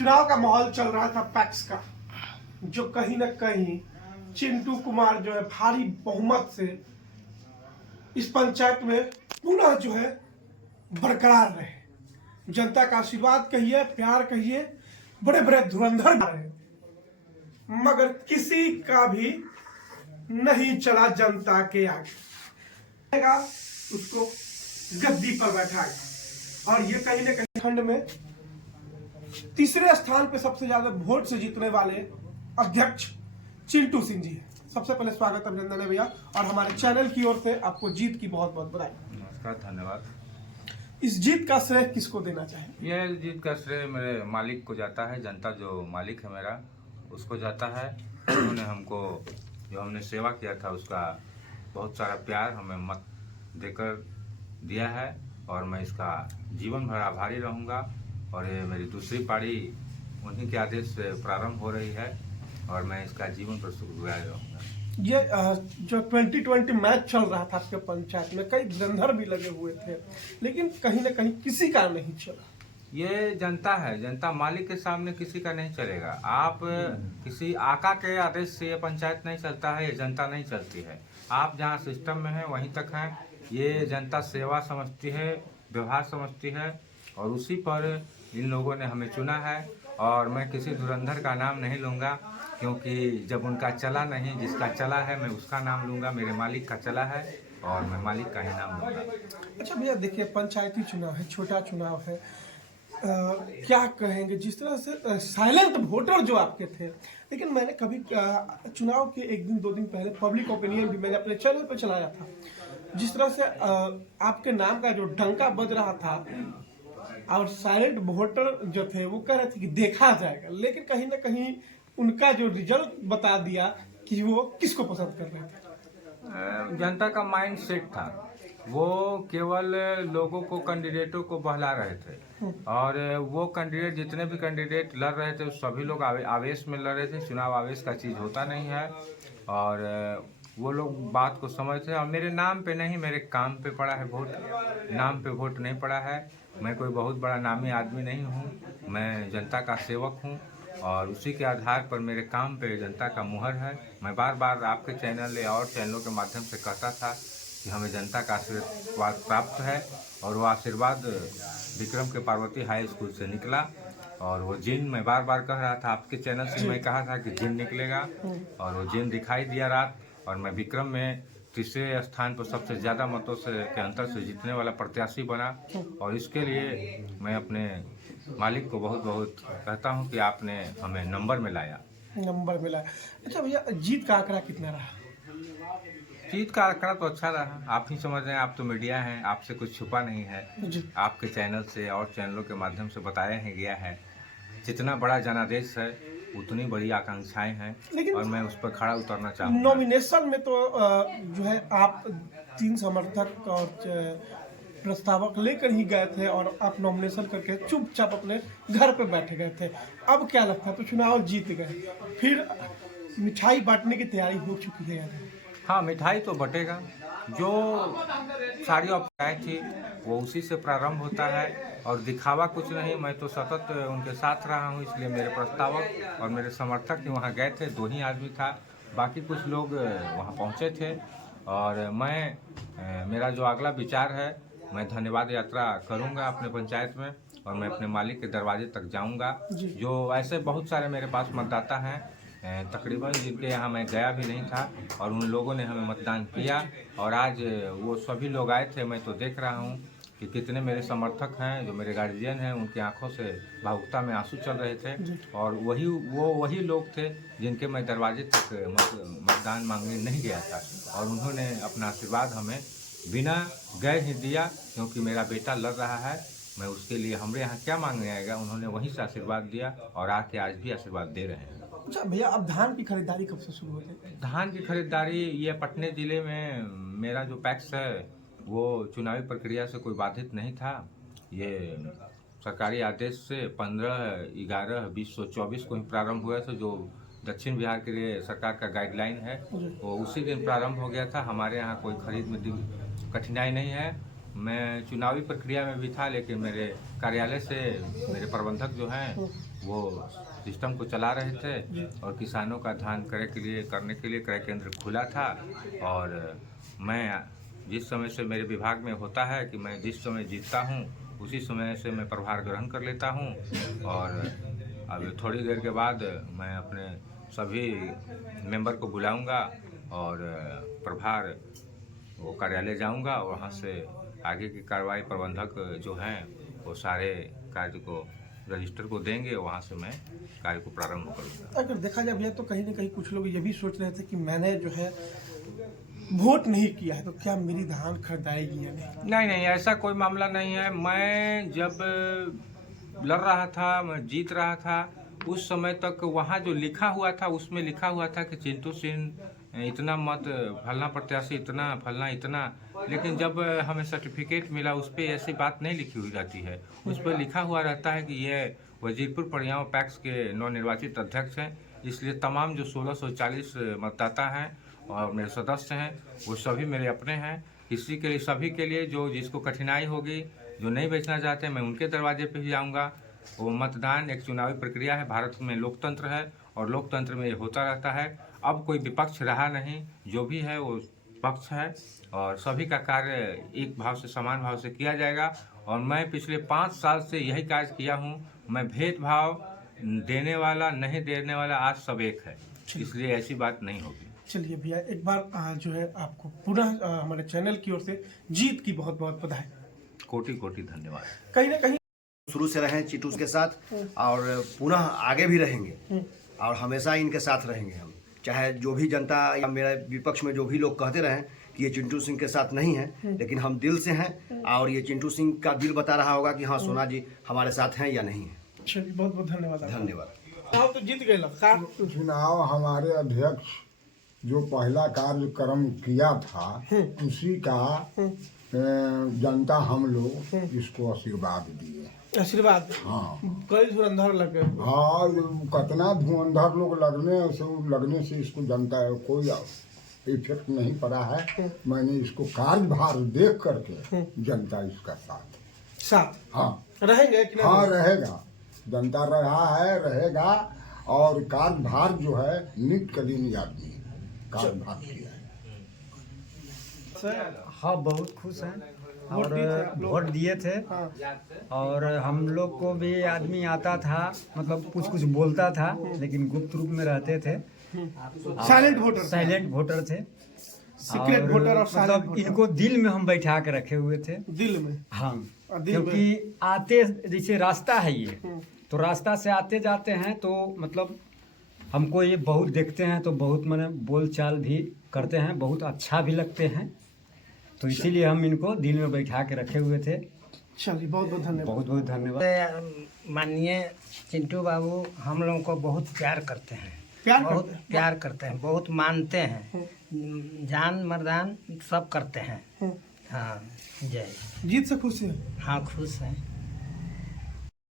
चुनाव का माहौल चल रहा था पैक्स का, जो कहीं ना कहीं चिंटू कुमार जो है भारी बहुमत से इस पंचायत में पुनः जो है बरकरार रहे। जनता का आशीर्वाद कहिए, प्यार कहिए, बड़े बड़े धुरंधर रहे, मगर किसी का भी नहीं चला जनता के आगे। उसको गद्दी पर बैठाएगा और ये कहीं ना कहीं खंड में तीसरे स्थान पे सबसे ज्यादा वोट से जीतने वाले अध्यक्ष चिंटू सिंह जी है। सबसे पहले स्वागत अभिनंदन है भैया, और हमारे चैनल की ओर से आपको जीत की बहुत बहुत बधाई। नमस्कार, धन्यवाद। इस जीत का श्रेय किसको देना चाहें? यह जीत का श्रेय मेरे मालिक को जाता है। जनता जो मालिक है मेरा, उसको जाता है। उन्होंने हमको जो हमने सेवा किया था उसका बहुत सारा प्यार हमें मत देकर दिया है, और मैं इसका जीवन भर आभारी रहूँगा। और ये मेरी दूसरी पारी उन्हीं के आदेश से प्रारंभ हो रही है, और मैं इसका जीवन भर शुक्रगुजार रहूँगा। ये जो 2020 मैच चल रहा था आपके पंचायत में, कई धुरंधर भी लगे हुए थे, लेकिन कहीं ना कहीं किसी का नहीं चला। ये जनता है, जनता मालिक के सामने किसी का नहीं चलेगा। आप किसी आका के आदेश से ये पंचायत नहीं चलता है, ये जनता नहीं चलती है। आप जहाँ सिस्टम में हैं वहीं तक हैं। ये जनता सेवा समझती है, व्यवहार समझती है, और उसी पर इन लोगों ने हमें चुना है। और मैं किसी धुरंधर का नाम नहीं लूँगा, क्योंकि जब उनका चला नहीं, जिसका चला है मैं उसका नाम लूँगा। मेरे मालिक का चला है और मैं मालिक का ही नाम लूँगा। अच्छा भैया, देखिए पंचायती चुनाव है, छोटा चुनाव है, क्या कहेंगे जिस तरह से साइलेंट वोटर जो आपके थे, लेकिन मैंने कभी चुनाव के एक दिन दो दिन पहले पब्लिक ओपिनियन भी मैंने अपने चैनल पे चलाया था, जिस तरह से आपके नाम का जो डंका बज रहा था और साइलेंट वोटर जो थे वो कह रहे थे कि देखा जाएगा, लेकिन कहीं ना कहीं उनका जो रिजल्ट बता दिया कि वो किसको पसंद कर रहे थे। जनता का माइंड सेट था, वो केवल लोगों को, कैंडिडेटों को बहला रहे थे। और वो कैंडिडेट, जितने भी कैंडिडेट लड़ रहे थे, सभी लोग आवेश में लड़ रहे थे। चुनाव आवेश का चीज़ होता नहीं है, और वो लोग बात को समझते हैं। और मेरे नाम पे नहीं, मेरे काम पे पड़ा है वोट, नाम पे वोट नहीं पड़ा है। मैं कोई बहुत बड़ा नामी आदमी नहीं हूँ, मैं जनता का सेवक हूँ, और उसी के आधार पर मेरे काम पे जनता का मुहर है। मैं बार बार आपके चैनल या और चैनलों के माध्यम से कहता था कि हमें जनता का आशीर्वाद प्राप्त है, और वो आशीर्वाद विक्रम के पार्वती हाई स्कूल से निकला। और वो जिन, मैं बार बार कह रहा था आपके चैनल से, मैं कहा था कि जिन निकलेगा, और वो जिन दिखाई दिया रात। और मैं विक्रम में तीसरे स्थान पर सबसे ज़्यादा मतों से के अंतर से जीतने वाला प्रत्याशी बना। और इसके लिए मैं अपने मालिक को बहुत बहुत कहता हूं कि आपने हमें नंबर में लाया। अच्छा भैया, जीत का आंकड़ा कितना रहा? जीत का आंकड़ा तो अच्छा रहा। आप ही समझ रहे हैं, आप तो मीडिया हैं, आपसे कुछ छुपा नहीं है। आपके चैनल से और चैनलों के माध्यम से बताया है गया है। जितना बड़ा जनादेश है उतनी बड़ी आकांक्षाएं हैं, और मैं उस पर खड़ा उतरना चाहूँगा। नॉमिनेशन में तो जो है आप 3 समर्थक और प्रस्तावक लेकर ही गए थे, और आप नॉमिनेशन करके चुपचाप अपने घर पे बैठे गए थे। अब क्या लगता है, तो चुनाव जीत गए, फिर मिठाई बांटने की तैयारी हो चुकी है? हाँ, मिठाई तो बटेगा। जो सारी अफवाहें थी वो उसी से प्रारंभ होता है, और दिखावा कुछ नहीं। मैं तो सतत उनके साथ रहा हूँ, इसलिए मेरे प्रस्तावक और मेरे समर्थक ही वहाँ गए थे। 2 ही आदमी था, बाकी कुछ लोग वहाँ पहुँचे थे। और मेरा जो अगला विचार है, मैं धन्यवाद यात्रा करूँगा अपने पंचायत में, और मैं अपने मालिक के दरवाजे तक जाऊँगा। जो ऐसे बहुत सारे मेरे पास मतदाता हैं तकरीबन, जिनके यहाँ मैं गया भी नहीं था, और उन लोगों ने हमें मतदान किया। और आज वो सभी लोग आए थे। मैं तो देख रहा हूँ कि कितने मेरे समर्थक हैं, जो मेरे गार्जियन हैं, उनकी आंखों से भावुकता में आंसू चल रहे थे। और वही लोग थे जिनके मैं दरवाजे तक मतदान मांगने नहीं गया था, और उन्होंने अपना आशीर्वाद हमें बिना गए ही दिया। क्योंकि मेरा बेटा लड़ रहा है, मैं उसके लिए हमारे यहाँ क्या मांगने आएगा, उन्होंने वहीं से आशीर्वाद दिया, और आके आज भी आशीर्वाद दे रहे हैं। अच्छा भैया, अब धान की खरीदारी कब से शुरू होती है? धान की खरीदारी ये पटने ज़िले में मेरा जो पैक्स है वो चुनावी प्रक्रिया से कोई बाधित नहीं था। ये सरकारी आदेश से 15/11/2024 को ही प्रारंभ हुआ था, जो दक्षिण बिहार के लिए सरकार का गाइडलाइन है, वो उसी दिन प्रारंभ हो गया था। हमारे यहाँ कोई खरीद में कठिनाई नहीं है। मैं चुनावी प्रक्रिया में भी था, लेकिन मेरे कार्यालय से मेरे प्रबंधक जो हैं वो सिस्टम को चला रहे थे और किसानों का धान करने के लिए क्रय केंद्र खुला था। और मैं जिस समय से मेरे विभाग में होता है कि मैं जिस समय जीतता हूँ उसी समय से मैं प्रभार ग्रहण कर लेता हूँ। और अब थोड़ी देर के बाद मैं अपने सभी मेंबर को बुलाऊंगा और प्रभार वो कार्यालय जाऊंगा। वहाँ से आगे की कार्रवाई प्रबंधक जो हैं वो सारे कार्य को रजिस्टर को देंगे, वहाँ से मैं कार्य को प्रारंभ करूँगा। अगर देखा जाए भैया तो कहीं ना कहीं कुछ लोग ये भी सोच रहे थे कि मैंने जो है वोट नहीं किया है तो क्या मेरी धान खरीदाएगी या नहीं। नहीं, ऐसा कोई मामला नहीं है। मैं जब लड़ रहा था, मैं जीत रहा था, उस समय तक वहाँ जो लिखा हुआ था उसमें लिखा हुआ था कि चिंटू सिंह इतना मत, फलना प्रत्याशी इतना, फलना इतना। लेकिन जब हमें सर्टिफिकेट मिला उस पर ऐसी बात नहीं लिखी हुई रहती है। उस पर लिखा हुआ रहता है कि ये वजीरपुर परियां पैक्स के नवनिर्वाचित अध्यक्ष हैं। इसलिए तमाम जो 1640 मतदाता हैं और मेरे सदस्य हैं वो सभी मेरे अपने हैं। इसी के लिए सभी के लिए जो जिसको कठिनाई होगी, जो नहीं बेचना चाहते, मैं उनके दरवाजे पे ही जाऊंगा। वो मतदान एक चुनावी प्रक्रिया है, भारत में लोकतंत्र है और लोकतंत्र में ये होता रहता है। अब कोई विपक्ष रहा नहीं, जो भी है वो पक्ष है और सभी का कार्य एक भाव से, समान भाव से किया जाएगा। और मैं पिछले 5 साल से यही कार्य किया हूँ। मैं भेदभाव देने वाला, नहीं देने वाला, आज सब एक है, इसलिए ऐसी बात नहीं होगी। चलिए भैया, एक बार जो है आपको पुनः हमारे चैनल की ओर से जीत की बहुत बहुत बधाई। कोटि कोटि धन्यवाद। कहीं ना कहीं शुरू से रहे चिंटू के साथ और पुनः आगे भी रहेंगे और हमेशा इनके साथ रहेंगे हम। चाहे जो भी जनता या मेरा विपक्ष में जो भी लोग कहते रहें कि ये चिंटू सिंह के साथ नहीं है, लेकिन हम दिल से हैं और ये चिंटू सिंह का दिल बता रहा होगा कि हाँ सोना जी हमारे साथ हैं या नहीं है। चलिए बहुत बहुत धन्यवाद। धन्यवाद। तो जीत गए। चुनाव हमारे अध्यक्ष जो पहला कार्यक्रम किया था उसी का जनता हम लोग इसको आशीर्वाद दिए। आशीर्वाद। हाँ, कई धुरंधर लगे। हाँ, कितना धुरंधर लोग लगने से इसको जनता कोई इफेक्ट नहीं पड़ा है। मैंने इसको कार्यभार देख करके जनता इसका साथ हाँ रहेंगे कि नहीं? हाँ रहेगा, जनता रहा है, रहेगा। और कार्यभार जो है नित्यकालीन आदमी कार्यभार किया है। हाँ, बहुत खुश हैं वोट और दिए थे आप लोग? वोट दिए थे। हाँ। और हम लोग को भी आदमी आता था, मतलब कुछ बोलता था, लेकिन गुप्त रूप में रहते थे। Silent voter. साइलेंट वोटर थे। सीक्रेट वोटर और साइलेंट मतलब वोटर। इनको दिल में हम बैठा के रखे हुए थे। दिल में। हाँ, दिल में। क्योंकि आते जैसे रास्ता है ये, तो रास्ता से आते जाते हैं तो मतलब हमको ये बहुत देखते हैं तो बहुत माने बोल चाल भी करते हैं, बहुत अच्छा भी लगते हैं। तो इसीलिए हम इनको दिल में बैठा के रखे हुए थे। चलिए बहुत बहुत धन्यवाद। बहुत बहुत धन्यवाद। माननीय चिंटू बाबू हम लोगों को बहुत प्यार करते हैं, बहुत प्यार करते हैं, बहुत मानते हैं, जान मर्दान सब करते हैं। हाँ, जय। जीत से खुश है। हाँ, खुश हैं।